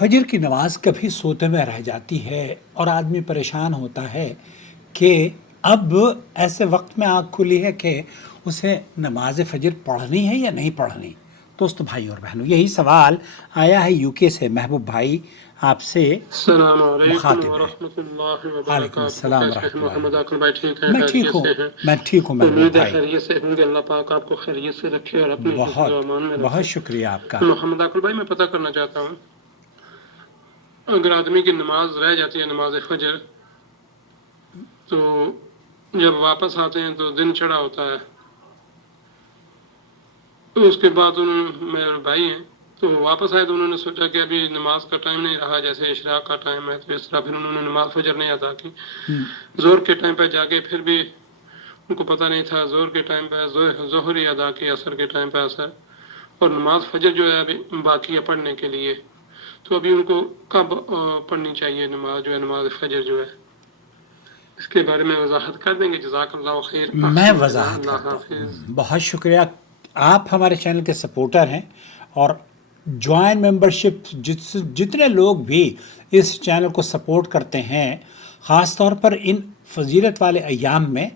فجر کی نماز کبھی سوتے میں رہ جاتی ہے اور آدمی پریشان ہوتا ہے کہ اب ایسے وقت میں آنکھ کھلی ہے کہ اسے نماز فجر پڑھنی ہے یا نہیں پڑھنی۔ دوستو، بھائی اور بہنوں، یہی سوال آیا ہے یو کے سے۔ محبوب بھائی آپ سے السلام علیکم مخاطب ہے۔ ورحمۃ اللہ وعلیکم وبرکاتہ۔ السلام کیسے ہیں ورحمۃ محمد اللہ۔ عاقل بھائی؟ ٹھیک ہیں، میں ٹھیک خیریت ہوں، سے ہیں؟ میں ٹھیک ہوں محبوب امید ہے بھائی۔ خیریت سے ہوں گے۔ اللہ پاک آپ کو خیریت سے رکھے اور اپنے حفظ و بہت امان میں بہت رکھے۔ شکریہ آپ کا۔ محمد عاقل بھائی، میں پتہ کرنا چاہتا ہوں، اگر آدمی کی نماز رہ جاتی ہے، نماز فجر، تو جب واپس آتے ہیں تو دن چڑھا ہوتا ہے، تو اس کے بعد میرے بھائی ہیں تو واپس آئے تو انہوں نے سوچا کہ ابھی نماز کا ٹائم نہیں رہا، جیسے اشراق کا ٹائم ہے، تو اس طرح پھر انہوں نے نماز فجر نہیں ادا کی۔ زور کے ٹائم پہ جا کے پھر بھی ان کو پتہ نہیں تھا، زور کے ٹائم پہ ظہر ہی ادا کی، عصر کے ٹائم پہ عصر، اور نماز فجر جو ہے ابھی باقی ہے پڑھنے کے لیے، تو ابھی ان کو کب پڑھنی چاہیے نماز جو ہے، نماز فجر جو ہے؟ اس کے بارے میں وضاحت کر دیں گے؟ جزاک اللہ خیر۔ میں احسن الجزاء، وضاحت اللہ کرتا حافظ۔ ہوں۔ بہت شکریہ، آپ ہمارے چینل کے سپورٹر ہیں، اور جوائن ممبرشپ جتنے لوگ بھی اس چینل کو سپورٹ کرتے ہیں، خاص طور پر ان فضیلت والے ایام میں،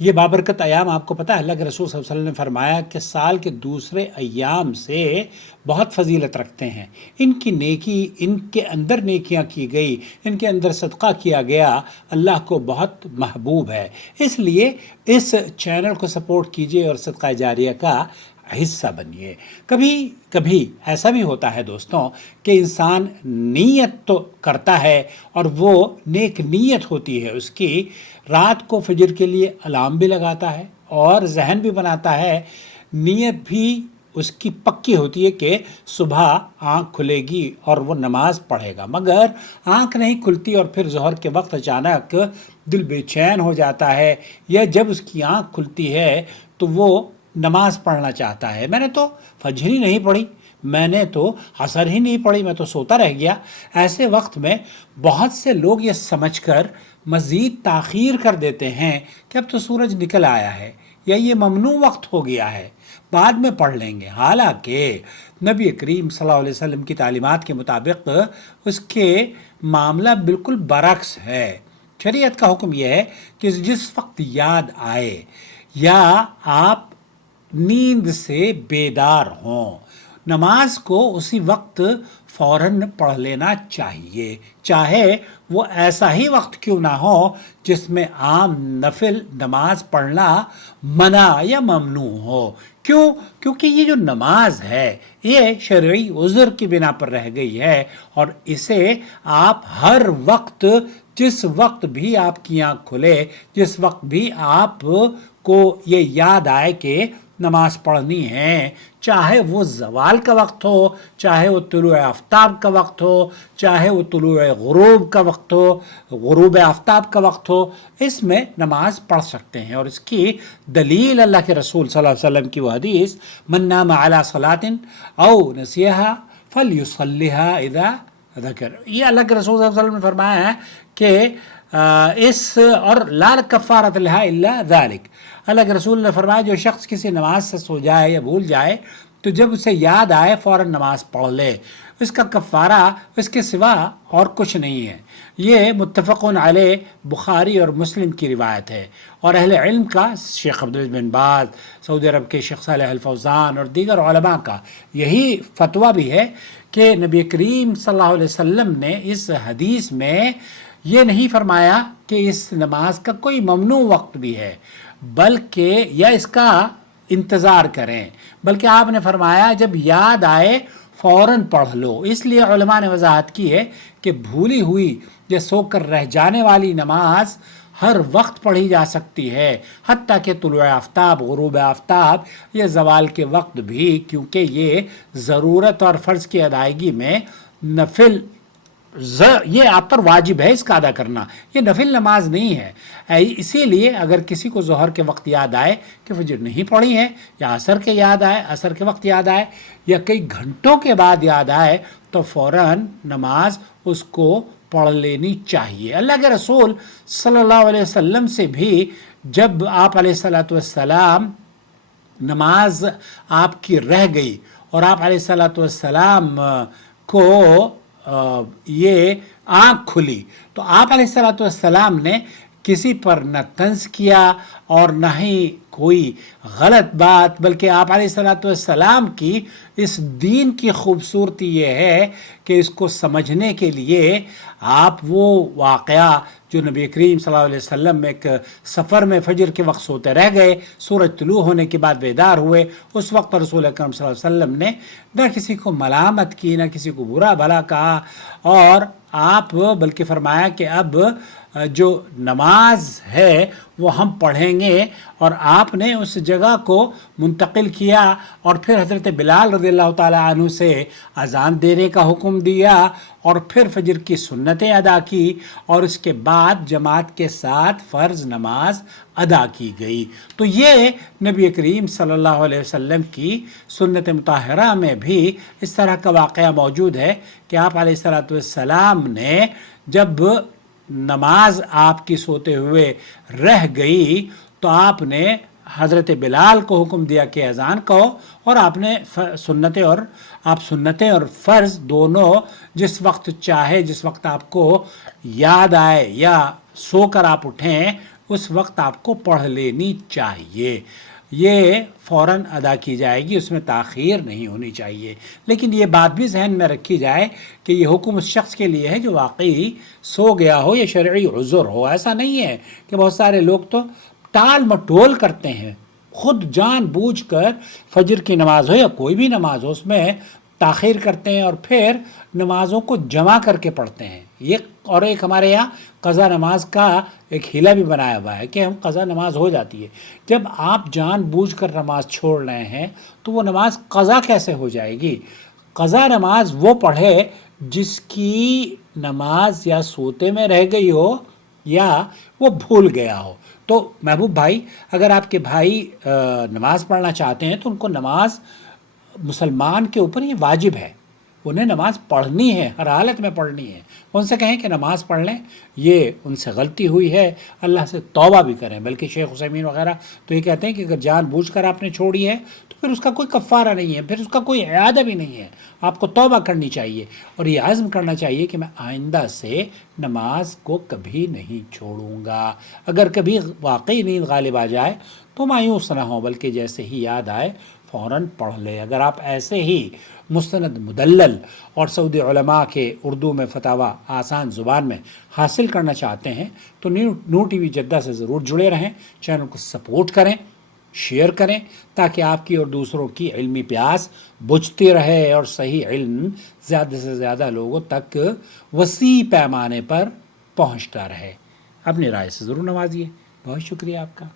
یہ بابرکت ایام آپ کو پتہ ہے اللہ کے رسول صلی اللہ علیہ وسلم نے فرمایا کہ سال کے دوسرے ایام سے بہت فضیلت رکھتے ہیں، ان کی نیکی، ان کے اندر نیکیاں کی گئی، ان کے اندر صدقہ کیا گیا، اللہ کو بہت محبوب ہے۔ اس لیے اس چینل کو سپورٹ کیجئے اور صدقہ جاریہ کا حصہ بنیے۔ کبھی کبھی ایسا بھی ہوتا ہے دوستوں کہ انسان نیت تو کرتا ہے، اور وہ نیک نیت ہوتی ہے اس کی، رات کو فجر کے لیے الارم بھی لگاتا ہے اور ذہن بھی بناتا ہے، نیت بھی اس کی پکی ہوتی ہے کہ صبح آنکھ کھلے گی اور وہ نماز پڑھے گا، مگر آنکھ نہیں کھلتی اور پھر ظہر کے وقت اچانک دل بے چین ہو جاتا ہے، یا جب اس کی آنکھ کھلتی ہے تو وہ نماز پڑھنا چاہتا ہے۔ میں نے تو فجر ہی نہیں پڑھی، میں نے تو عصر ہی نہیں پڑھی، میں تو سوتا رہ گیا۔ ایسے وقت میں بہت سے لوگ یہ سمجھ کر مزید تاخیر کر دیتے ہیں کہ اب تو سورج نکل آیا ہے، یا یہ ممنوع وقت ہو گیا ہے، بعد میں پڑھ لیں گے۔ حالانکہ نبی کریم صلی اللہ علیہ وسلم کی تعلیمات کے مطابق اس کے معاملہ بالکل برعکس ہے۔ شریعت کا حکم یہ ہے کہ جس وقت یاد آئے، یا آپ نیند سے بیدار ہوں، نماز کو اسی وقت فوراً پڑھ لینا چاہیے، چاہے وہ ایسا ہی وقت کیوں نہ ہو جس میں عام نفل نماز پڑھنا منع یا ممنوع ہو۔ کیوں؟ کیونکہ یہ جو نماز ہے یہ شرعی عذر کی بنا پر رہ گئی ہے، اور اسے آپ ہر وقت، جس وقت بھی آپ کی آنکھ کھلے، جس وقت بھی آپ کو یہ یاد آئے کہ نماز پڑھنی ہے، چاہے وہ زوال کا وقت ہو، چاہے وہ طلوع آفتاب کا وقت ہو، چاہے وہ طلوع غروب کا وقت ہو، غروب آفتاب کا وقت ہو، اس میں نماز پڑھ سکتے ہیں۔ اور اس کی دلیل اللہ کے رسول صلی اللہ علیہ وسلم کی وہ حدیث، من نام علی صلاۃ او نسیہا فلیصلیھا اذا ذکر، یہ اللہ کے رسول صلی اللہ علیہ وسلم نے فرمایا ہے کہ اس اور لا کفارۃ لھا الا ذلک، اللہ کے رسول نے فرمایا جو شخص کسی نماز سے سو جائے یا بھول جائے تو جب اسے یاد آئے فوراً نماز پڑھ لے، اس کا کفارہ اس کے سوا اور کچھ نہیں ہے۔ یہ متفق علیہ بخاری اور مسلم کی روایت ہے، اور اہل علم کا، شیخ عبدالعزیز بن باز، سعودی عرب کے شیخ صالح الفوزان اور دیگر علماء کا یہی فتویٰ بھی ہے کہ نبی کریم صلی اللہ علیہ وسلم نے اس حدیث میں یہ نہیں فرمایا کہ اس نماز کا کوئی ممنوع وقت بھی ہے، بلکہ یا اس کا انتظار کریں، بلکہ آپ نے فرمایا جب یاد آئے فوراً پڑھ لو۔ اس لیے علماء نے وضاحت کی ہے کہ بھولی ہوئی یا سو کر رہ جانے والی نماز ہر وقت پڑھی جا سکتی ہے، حتیٰ کہ طلوع آفتاب، غروب آفتاب یا زوال کے وقت بھی، کیونکہ یہ ضرورت اور فرض کی ادائیگی میں نفل، یہ آپ پر واجب ہے اس کا ادا کرنا، یہ نفل نماز نہیں ہے۔ اسی لیے اگر کسی کو ظہر کے وقت یاد آئے کہ فجر نہیں پڑھی ہے، یا عصر کے یاد آئے، عصر کے وقت یاد آئے، یا کئی گھنٹوں کے بعد یاد آئے، تو فوراً نماز اس کو پڑھ لینی چاہیے۔ اللہ کے رسول صلی اللہ علیہ وسلم سے بھی جب آپ علیہ الصلوۃ والسلام نماز آپ کی رہ گئی اور آپ علیہ الصلوۃ والسلام کو یہ آنکھ کھلی تو آپ علیہ الصلوۃ والسلام نے کسی پر نہ طنز کیا اور نہ ہی کوئی غلط بات، بلکہ آپ علیہ الصلوۃ والسلام کی اس دین کی خوبصورتی یہ ہے کہ اس کو سمجھنے کے لیے آپ وہ واقعہ جو نبی کریم صلی اللہ علیہ وسلم ایک سفر میں فجر کے وقت سوتے رہ گئے، سورج طلوع ہونے کے بعد بیدار ہوئے، اس وقت رسول اکرم صلی اللہ علیہ وسلم نے نہ کسی کو ملامت کی، نہ کسی کو برا بھلا کہا، اور آپ بلکہ فرمایا کہ اب جو نماز ہے وہ ہم پڑھیں گے، اور آپ نے اس جگہ کو منتقل کیا اور پھر حضرت بلال رضی اللہ تعالیٰ عنہ سے اذان دینے کا حکم دیا اور پھر فجر کی سنتیں ادا کی، اور اس کے بعد جماعت کے ساتھ فرض نماز ادا کی گئی۔ تو یہ نبی کریم صلی اللہ علیہ وسلم کی سنت مطہرہ میں بھی اس طرح کا واقعہ موجود ہے کہ آپ علیہ الصلوۃ والسلام نے جب نماز آپ کی سوتے ہوئے رہ گئی تو آپ نے حضرت بلال کو حکم دیا کہ اذان کہو، اور آپ نے سنتیں اور فرض دونوں جس وقت چاہے، جس وقت آپ کو یاد آئے یا سو کر آپ اٹھیں، اس وقت آپ کو پڑھ لینی چاہیے، یہ فوراً ادا کی جائے گی، اس میں تاخیر نہیں ہونی چاہیے۔ لیکن یہ بات بھی ذہن میں رکھی جائے کہ یہ حکم اس شخص کے لیے ہے جو واقعی سو گیا ہو یا شرعی عذر ہو۔ ایسا نہیں ہے کہ بہت سارے لوگ تو ٹال مٹول کرتے ہیں، خود جان بوجھ کر فجر کی نماز ہو یا کوئی بھی نماز ہو اس میں تاخیر کرتے ہیں اور پھر نمازوں کو جمع کر کے پڑھتے ہیں۔ اور ایک ہمارے یہاں قضا نماز کا ایک حیلہ بھی بنایا ہوا ہے کہ ہم قضا نماز ہو جاتی ہے۔ جب آپ جان بوجھ کر نماز چھوڑ رہے ہیں تو وہ نماز قضا کیسے ہو جائے گی؟ قضا نماز وہ پڑھے جس کی نماز یا سوتے میں رہ گئی ہو یا وہ بھول گیا ہو۔ تو محبوب بھائی، اگر آپ کے بھائی نماز پڑھنا چاہتے ہیں تو ان کو نماز مسلمان کے اوپر یہ واجب ہے، انہیں نماز پڑھنی ہے، ہر حالت میں پڑھنی ہے۔ ان سے کہیں کہ نماز پڑھ لیں، یہ ان سے غلطی ہوئی ہے، اللہ سے توبہ بھی کریں۔ بلکہ شیخ عثیمین وغیرہ تو یہ کہتے ہیں کہ اگر جان بوجھ کر آپ نے چھوڑی ہے تو پھر اس کا کوئی کفارہ نہیں ہے، پھر اس کا کوئی اعادہ بھی نہیں ہے، آپ کو توبہ کرنی چاہیے اور یہ عزم کرنا چاہیے کہ میں آئندہ سے نماز کو کبھی نہیں چھوڑوں گا۔ اگر کبھی واقعی نیند غالب آ جائے تو مایوس نہ ہو، بلکہ جیسے ہی یاد آئے فوراً پڑھ لے۔ اگر آپ ایسے ہی مستند مدلل اور سعودی علماء کے اردو میں فتاوی آسان زبان میں حاصل کرنا چاہتے ہیں تو نور ٹی وی جدہ سے ضرور جڑے رہیں، چینل کو سپورٹ کریں، شیئر کریں، تاکہ آپ کی اور دوسروں کی علمی پیاس بجھتی رہے اور صحیح علم زیادہ سے زیادہ لوگوں تک وسیع پیمانے پر پہنچتا رہے۔ اپنی رائے سے ضرور نوازیے۔ بہت شکریہ آپ کا۔